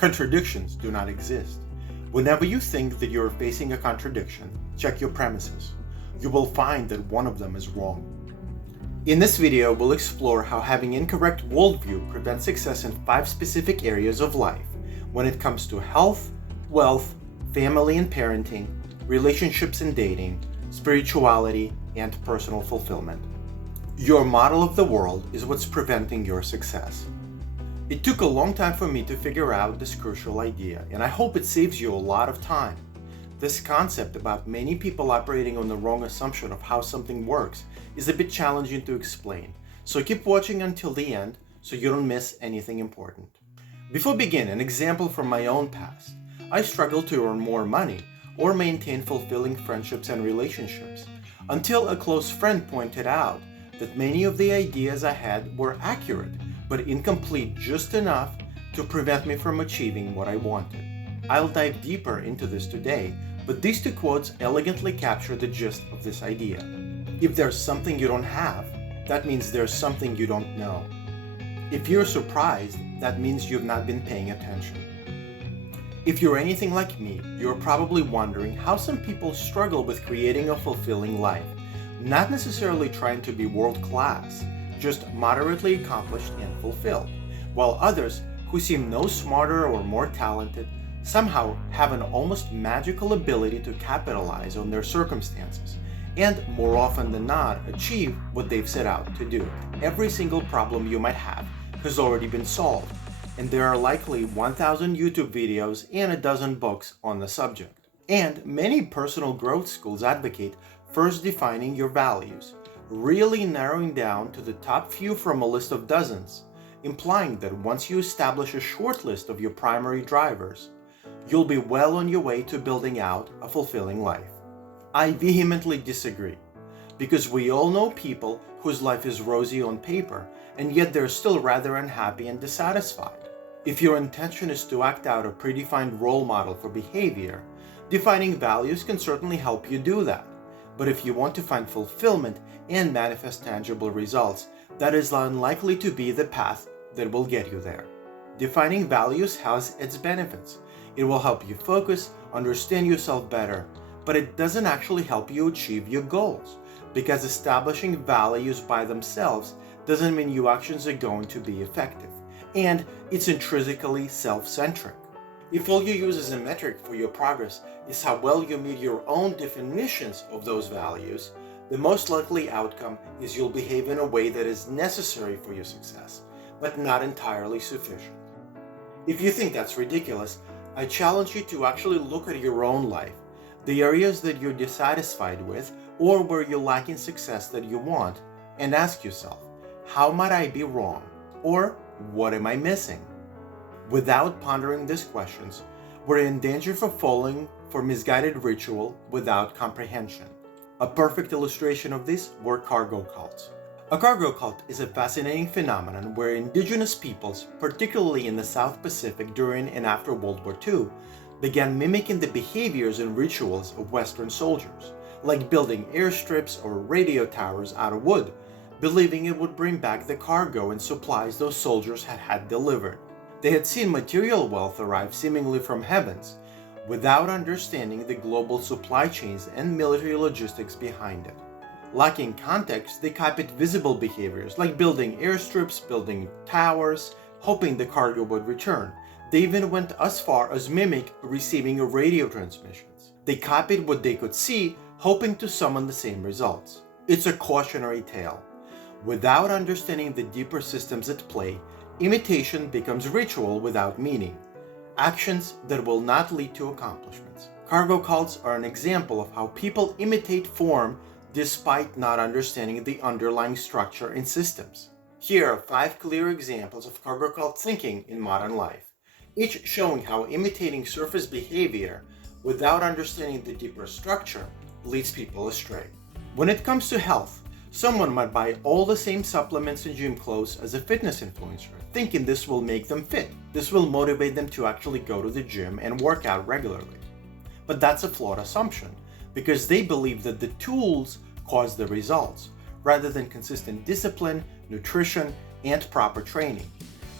Contradictions do not exist. Whenever you think that you're facing a contradiction, check your premises. You will find that one of them is wrong. In this video, we'll explore how having incorrect worldview prevents success in 5 specific areas of life when it comes to health, wealth, family and parenting, relationships and dating, spirituality, and personal fulfillment. Your model of the world is what's preventing your success. It took a long time for me to figure out this crucial idea, and I hope it saves you a lot of time. This concept about many people operating on the wrong assumption of how something works is a bit challenging to explain, so keep watching until the end so you don't miss anything important. Before we begin, an example from my own past. I struggled to earn more money or maintain fulfilling friendships and relationships until a close friend pointed out that many of the ideas I had were accurate but incomplete just enough to prevent me from achieving what I wanted. I'll dive deeper into this today, but these 2 quotes elegantly capture the gist of this idea. If there's something you don't have, that means there's something you don't know. If you're surprised, that means you've not been paying attention. If you're anything like me, you're probably wondering how some people struggle with creating a fulfilling life, not necessarily trying to be world-class, just moderately accomplished and fulfilled, while others, who seem no smarter or more talented, somehow have an almost magical ability to capitalize on their circumstances, and more often than not, achieve what they've set out to do. Every single problem you might have has already been solved, and there are likely 1,000 YouTube videos and a dozen books on the subject. And many personal growth schools advocate first defining your values, really narrowing down to the top few from a list of dozens, implying that once you establish a short list of your primary drivers, you'll be well on your way to building out a fulfilling life. I vehemently disagree, because we all know people whose life is rosy on paper, and yet they're still rather unhappy and dissatisfied. If your intention is to act out a predefined role model for behavior, defining values can certainly help you do that. But if you want to find fulfillment and manifest tangible results, that is unlikely to be the path that will get you there. Defining values has its benefits. It will help you focus, understand yourself better, but it doesn't actually help you achieve your goals, because establishing values by themselves doesn't mean your actions are going to be effective, and it's intrinsically self-centric. If all you use as a metric for your progress is how well you meet your own definitions of those values, the most likely outcome is you'll behave in a way that is necessary for your success, but not entirely sufficient. If you think that's ridiculous, I challenge you to actually look at your own life, the areas that you're dissatisfied with or where you're lacking success that you want, and ask yourself, how might I be wrong? Or what am I missing? Without pondering these questions, we're in danger of falling for misguided ritual without comprehension. A perfect illustration of this were cargo cults. A cargo cult is a fascinating phenomenon where indigenous peoples, particularly in the South Pacific during and after World War II, began mimicking the behaviors and rituals of Western soldiers, like building airstrips or radio towers out of wood, believing it would bring back the cargo and supplies those soldiers had delivered. They had seen material wealth arrive seemingly from heavens, without understanding the global supply chains and military logistics behind it. Lacking context, they copied visible behaviors like building airstrips, building towers, hoping the cargo would return. They even went as far as mimic receiving radio transmissions. They copied what they could see, hoping to summon the same results. It's a cautionary tale. Without understanding the deeper systems at play, imitation becomes ritual without meaning, actions that will not lead to accomplishments. Cargo cults are an example of how people imitate form despite not understanding the underlying structure and systems. Here are 5 clear examples of cargo cult thinking in modern life, each showing how imitating surface behavior without understanding the deeper structure leads people astray. When it comes to health, someone might buy all the same supplements and gym clothes as a fitness influencer, thinking this will make them fit. This will motivate them to actually go to the gym and work out regularly. But that's a flawed assumption, because they believe that the tools cause the results, rather than consistent discipline, nutrition, and proper training.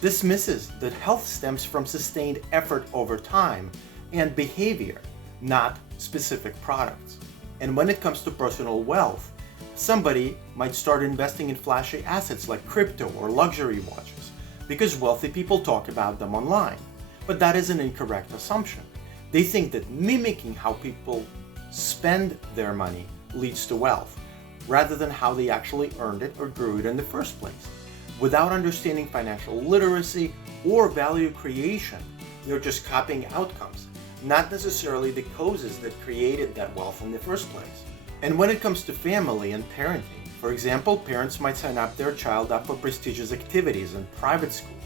This misses that health stems from sustained effort over time and behavior, not specific products. And when it comes to personal wealth, somebody might start investing in flashy assets like crypto or luxury watches because wealthy people talk about them online. But that is an incorrect assumption. They think that mimicking how people spend their money leads to wealth, rather than how they actually earned it or grew it in the first place. Without understanding financial literacy or value creation, you're just copying outcomes, not necessarily the causes that created that wealth in the first place. And when it comes to family and parenting, for example, parents might sign up their child up for prestigious activities in private schools,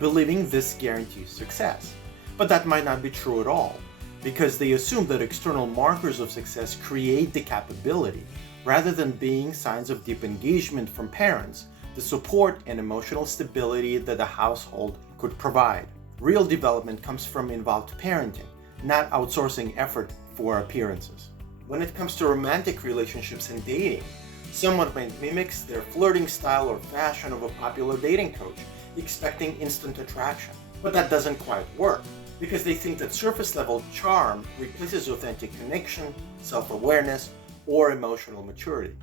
believing this guarantees success. But that might not be true at all, because they assume that external markers of success create the capability, rather than being signs of deep engagement from parents, the support and emotional stability that a household could provide. Real development comes from involved parenting, not outsourcing effort for appearances. When it comes to romantic relationships and dating, someone might mimic their flirting style or fashion of a popular dating coach, expecting instant attraction. But that doesn't quite work, because they think that surface-level charm replaces authentic connection, self-awareness, or emotional maturity.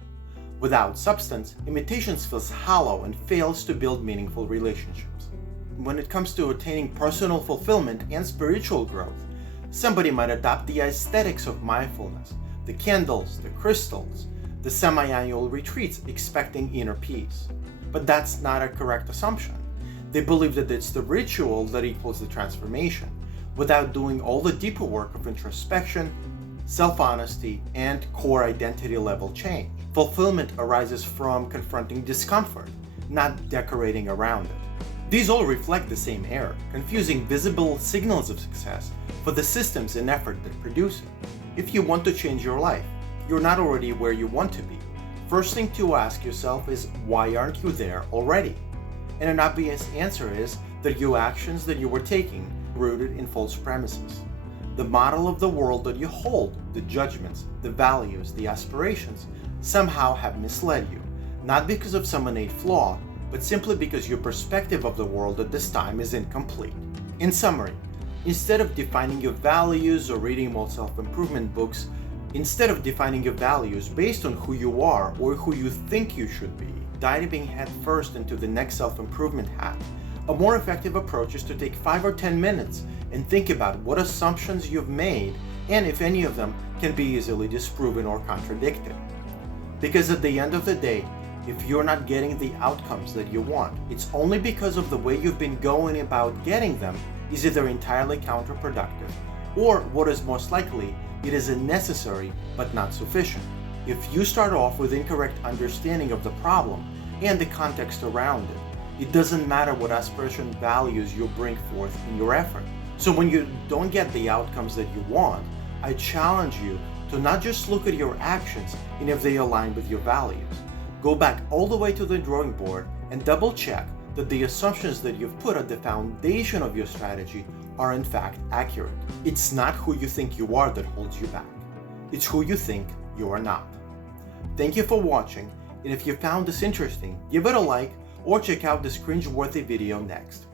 Without substance, imitations feels hollow and fails to build meaningful relationships. When it comes to attaining personal fulfillment and spiritual growth, somebody might adopt the aesthetics of mindfulness, the candles, the crystals, the semi-annual retreats, expecting inner peace. But that's not a correct assumption. They believe that it's the ritual that equals the transformation, without doing all the deeper work of introspection, self-honesty, and core identity level change. Fulfillment arises from confronting discomfort, not decorating around it. These all reflect the same error, confusing visible signals of success for the systems and effort that produce it. If you want to change your life, you're not already where you want to be. First thing to ask yourself is, why aren't you there already? And an obvious answer is that your actions that you were taking rooted in false premises. The model of the world that you hold, the judgments, the values, the aspirations, somehow have misled you, not because of some innate flaw, but simply because your perspective of the world at this time is incomplete. In summary, instead of defining your values or reading more self-improvement books, instead of defining your values based on who you are or who you think you should be, diving headfirst into the next self-improvement hack, a more effective approach is to take 5 or 10 minutes and think about what assumptions you've made and if any of them can be easily disproven or contradicted. Because at the end of the day, if you're not getting the outcomes that you want, it's only because of the way you've been going about getting them is either entirely counterproductive, or what is most likely, it is necessary but not sufficient. If you start off with incorrect understanding of the problem and the context around it, it doesn't matter what aspiration values you bring forth in your effort. So when you don't get the outcomes that you want, I challenge you to not just look at your actions and if they align with your values. Go back all the way to the drawing board and double check that the assumptions that you've put at the foundation of your strategy are in fact accurate. It's not who you think you are that holds you back. It's who you think you are not. Thank you for watching, and if you found this interesting, give it a like or check out this cringe-worthy video next.